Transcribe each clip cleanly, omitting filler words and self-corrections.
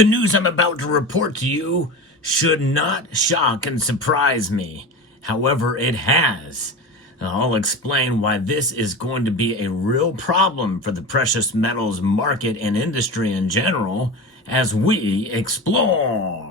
The news I'm about to report to you should not shock and surprise me. However, it has. I'll explain why this is going to be a real problem for the precious metals market and industry in general as we explore.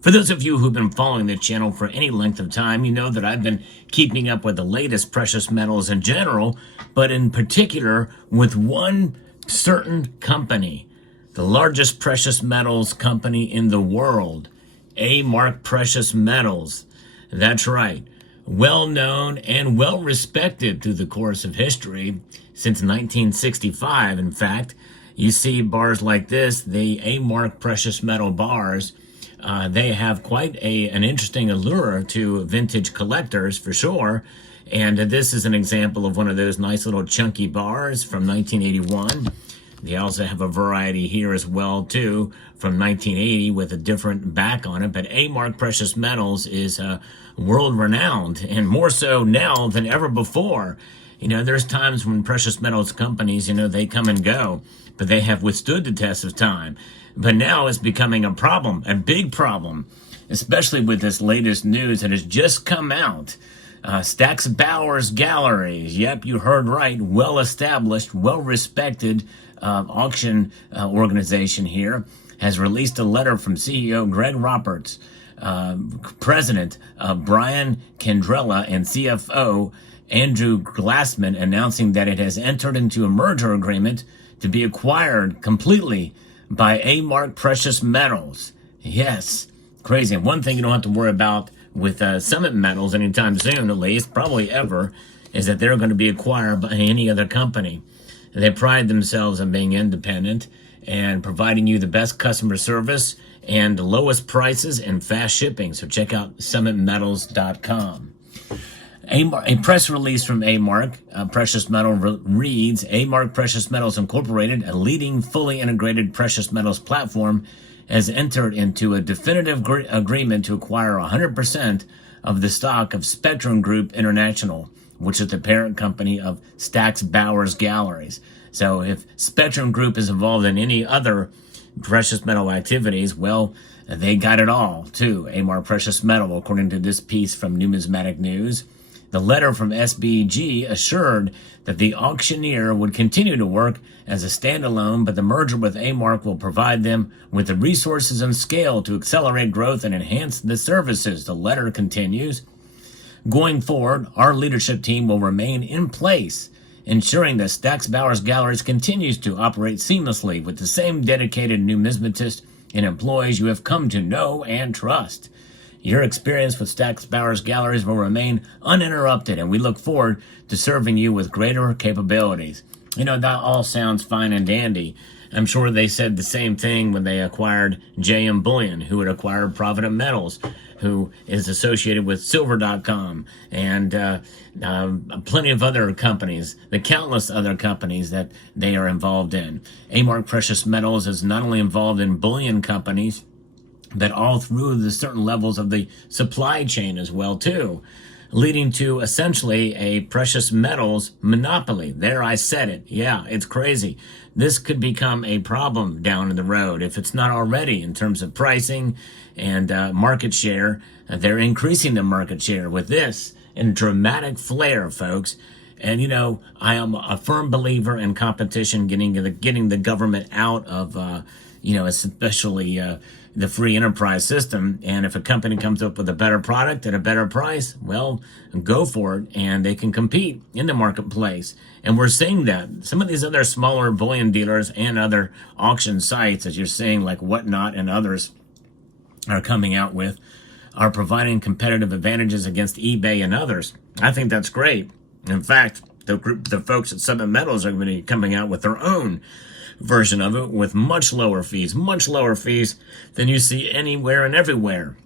For those of you who've been following the channel for any length of time, you know that I've been keeping up with the latest precious metals in general, but in particular with one certain company, the largest precious metals company in the world, A-Mark Precious Metals. That's right, well known and well respected through the course of history since 1965. In fact, you see bars like this, the A-Mark Precious Metal bars. They have quite an interesting allure to vintage collectors for sure. And this is an example of one of those nice little chunky bars from 1981. They also have a variety here as well too from 1980 with a different back on it. But A-Mark Precious Metals is world renowned, and more so now than ever before. You know, there's times when precious metals companies, they come and go, but they have withstood the test of time. But now it's becoming a problem, a big problem, especially with this latest news that has just come out. Stack's Bowers Galleries, yep, you heard right, well-established, well-respected auction organization here, has released a letter from CEO Greg Roberts, President Brian Candrella, and CFO Andrew Glassman, announcing that it has entered into a merger agreement to be acquired completely by A-Mark Precious Metals. Yes, crazy. And one thing you don't have to worry about with Summit Metals anytime soon, at least, probably ever, is that they're going to be acquired by any other company. They pride themselves on being independent and providing you the best customer service and the lowest prices and fast shipping. So check out summitmetals.com. A press release from A-Mark Precious Metal reads, A-Mark Precious Metals Incorporated, a leading fully integrated precious metals platform, has entered into a definitive agreement to acquire 100% of the stock of Spectrum Group International, which is the parent company of Stack's Bowers Galleries. So if Spectrum Group is involved in any other precious metal activities, well, they got it all too, A-Mark Precious Metal, according to this piece from Numismatic News. The letter from SBG assured that the auctioneer would continue to work as a standalone, but the merger with A-Mark will provide them with the resources and scale to accelerate growth and enhance the services. The letter continues, going forward, our leadership team will remain in place, ensuring that Stack's Bowers Galleries continues to operate seamlessly with the same dedicated numismatists and employees you have come to know and trust. Your experience with Stack's Bowers Galleries will remain uninterrupted, and we look forward to serving you with greater capabilities. That all sounds fine and dandy. I'm sure they said the same thing when they acquired JM Bullion, who had acquired Provident Metals, who is associated with Silver.com, and plenty of other companies, the countless other companies that they are involved in. A-Mark Precious Metals is not only involved in bullion companies, but all through the certain levels of the supply chain as well too, leading to essentially a precious metals monopoly. There, I said it. Yeah, it's crazy. This could become a problem down the road if it's not already in terms of pricing and market share. They're increasing the market share with this in dramatic flare, folks. And I am a firm believer in competition, getting the government out of especially the free enterprise system. And if a company comes up with a better product at a better price, well, go for it, and they can compete in the marketplace. And we're seeing that. Some of these other smaller bullion dealers and other auction sites, as you're seeing, like Whatnot and others are coming out with, are providing competitive advantages against eBay and others. I think that's great. In fact, the folks at Summit Metals are going to be coming out with their own version of it with much lower fees than you see anywhere and everywhere.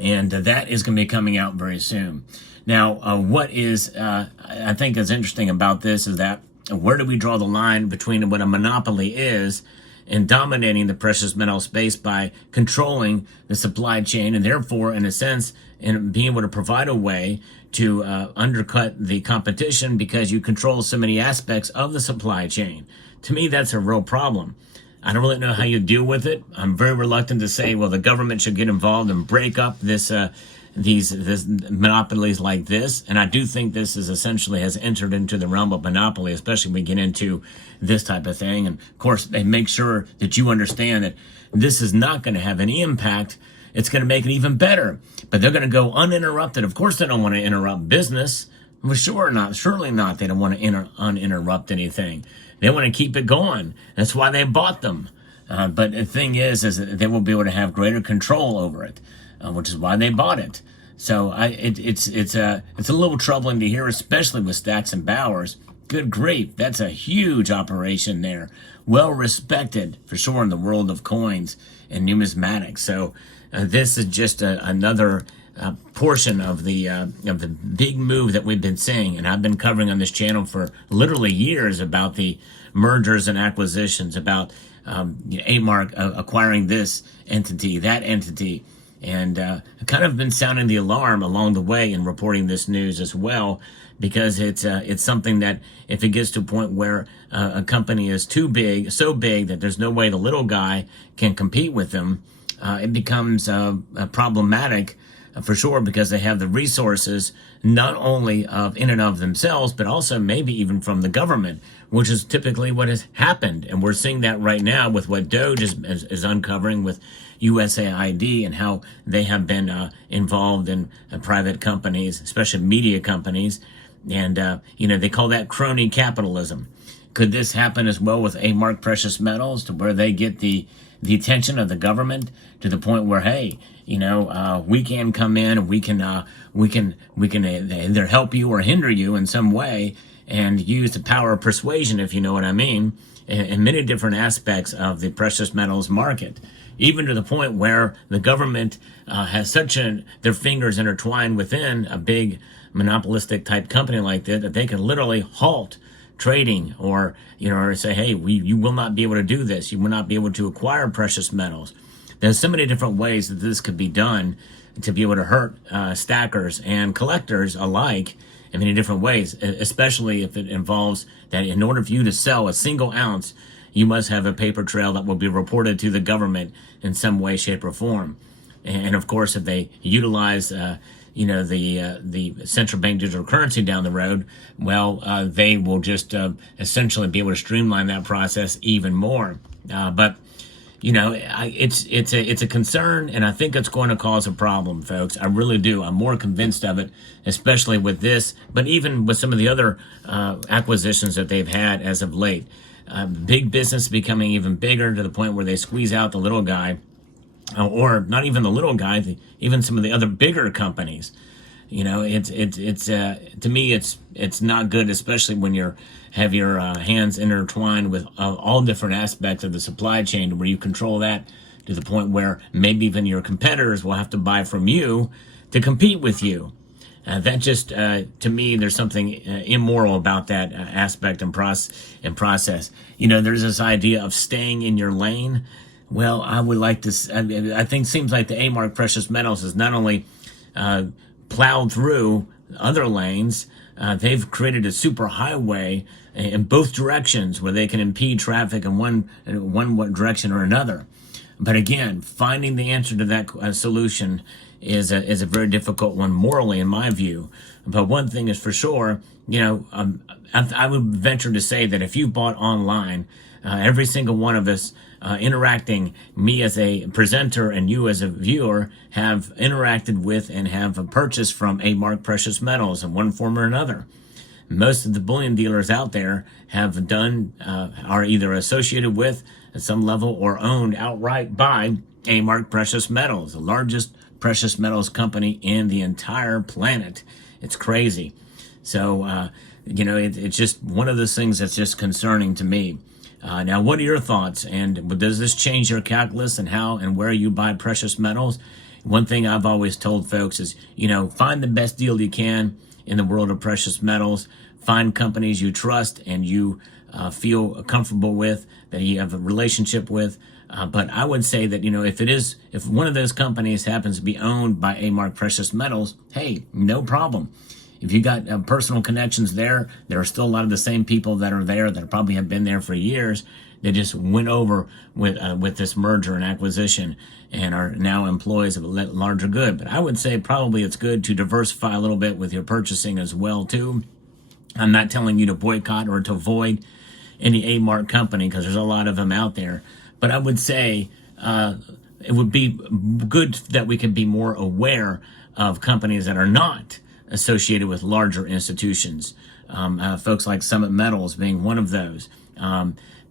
And that is going to be coming out very soon. Now, what is, I think is interesting about this is that where do we draw the line between what a monopoly is and dominating the precious metal space by controlling the supply chain, and therefore, in a sense, in being able to provide a way to undercut the competition because you control so many aspects of the supply chain. To me, that's a real problem. I don't really know how you deal with it. I'm very reluctant to say, well, the government should get involved and break up these monopolies like this. And I do think this is essentially has entered into the realm of monopoly, especially when we get into this type of thing. And of course, they make sure that you understand that this is not going to have any impact. It's going to make it even better. But they're going to go uninterrupted. Of course, they don't want to interrupt business. For sure not. Surely not. They don't want to uninterrupt anything. They want to keep it going. That's why they bought them. But the thing is that they will be able to have greater control over it, which is why they bought it. So it's a little troubling to hear, especially with Stacks and Bowers. Good grief, that's a huge operation there. Well respected, for sure, in the world of coins and numismatics. So this is just another portion of the big move that we've been seeing, and I've been covering on this channel for literally years about the mergers and acquisitions, about A-Mark acquiring this entity, that entity, and kind of been sounding the alarm along the way and reporting this news as well, because it's something that if it gets to a point where a company is too big, so big that there's no way the little guy can compete with them, it becomes problematic. For sure, because they have the resources, not only in and of themselves, but also maybe even from the government, which is typically what has happened. And we're seeing that right now with what Doge is uncovering with USAID and how they have been involved in private companies, especially media companies. And, they call that crony capitalism. Could this happen as well with A-Mark Precious Metals, to where they get the attention of the government to the point where, hey, we can come in and we can either help you or hinder you in some way, and use the power of persuasion, if you know what I mean, in many different aspects of the precious metals market, even to the point where the government has their fingers intertwined within a big monopolistic type company like that they can literally halt trading, or say, hey, you will not be able to do this. You will not be able to acquire precious metals. There's so many different ways that this could be done to be able to hurt stackers and collectors alike in many different ways, especially if it involves that in order for you to sell a single ounce, you must have a paper trail that will be reported to the government in some way, shape, or form. And of course, if they utilize the central bank digital currency down the road, well, they will just essentially be able to streamline that process even more. But it's a concern, and I think it's going to cause a problem, folks. I really do. I'm more convinced of it, especially with this, but even with some of the other acquisitions that they've had as of late. Big business becoming even bigger to the point where they squeeze out the little guy, or not even the little guy, even some of the other bigger companies. To me, it's not good, especially when you have your hands intertwined with all different aspects of the supply chain, where you control that to the point where maybe even your competitors will have to buy from you to compete with you. That just, to me, there's something immoral about that aspect and process. There's this idea of staying in your lane. Well, I would like to. I think it seems like the A-Mark Precious Metals is not only plowed through other lanes, they've created a super highway in both directions where they can impede traffic in one direction or another. But again, finding the answer to that solution is a very difficult one morally, in my view. But one thing is for sure, I would venture to say that if you bought online, every single one of us interacting, me as a presenter and you as a viewer, have interacted with and have purchased from A-Mark Precious Metals in one form or another. Most of the bullion dealers out there have done, are either associated with at some level or owned outright by A-Mark Precious Metals, the largest precious metals company in the entire planet. It's crazy. So, it's just one of those things that's just concerning to me. Now, what are your thoughts? And does this change your calculus and how and where you buy precious metals? One thing I've always told folks is, find the best deal you can in the world of precious metals. find companies you trust and you feel comfortable with, that you have a relationship with. But I would say that, if one of those companies happens to be owned by A-Mark Precious Metals, hey, no problem. If you got personal connections there are still a lot of the same people that are there that probably have been there for years. They just went over with this merger and acquisition and are now employees of a larger good. But I would say probably it's good to diversify a little bit with your purchasing as well too. I'm not telling you to boycott or to avoid any A-Mark company, because there's a lot of them out there. But I would say it would be good that we could be more aware of companies that are not associated with larger institutions. Folks like Summit Metals being one of those.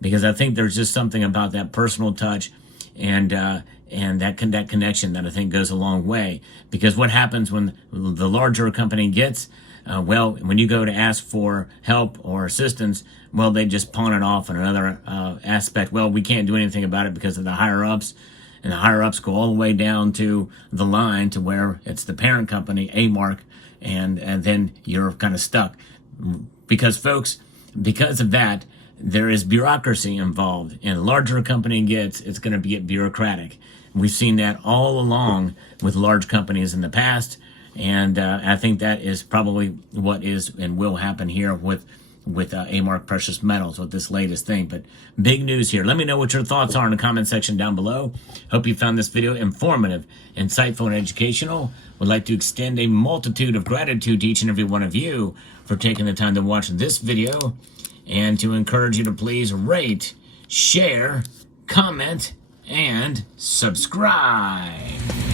Because I think there's just something about that personal touch and that connection that I think goes a long way. Because what happens when the larger a company gets, when you go to ask for help or assistance, they just pawn it off on another aspect. We can't do anything about it because of the higher-ups. And the higher-ups go all the way down to the line to where it's the parent company, A-Mark, and then you're kind of stuck. Because, folks, because of that, there is bureaucracy involved. And the larger a company gets, it's going to get bureaucratic. We've seen that all along with large companies in the past. And I think that is probably what is and will happen here with A-Mark Precious Metals with this latest thing. But big news here. Let me know what your thoughts are in the comment section down below. Hope you found this video informative, insightful, and educational. Would like to extend a multitude of gratitude to each and every one of you for taking the time to watch this video, and to encourage you to please rate, share, comment, and subscribe.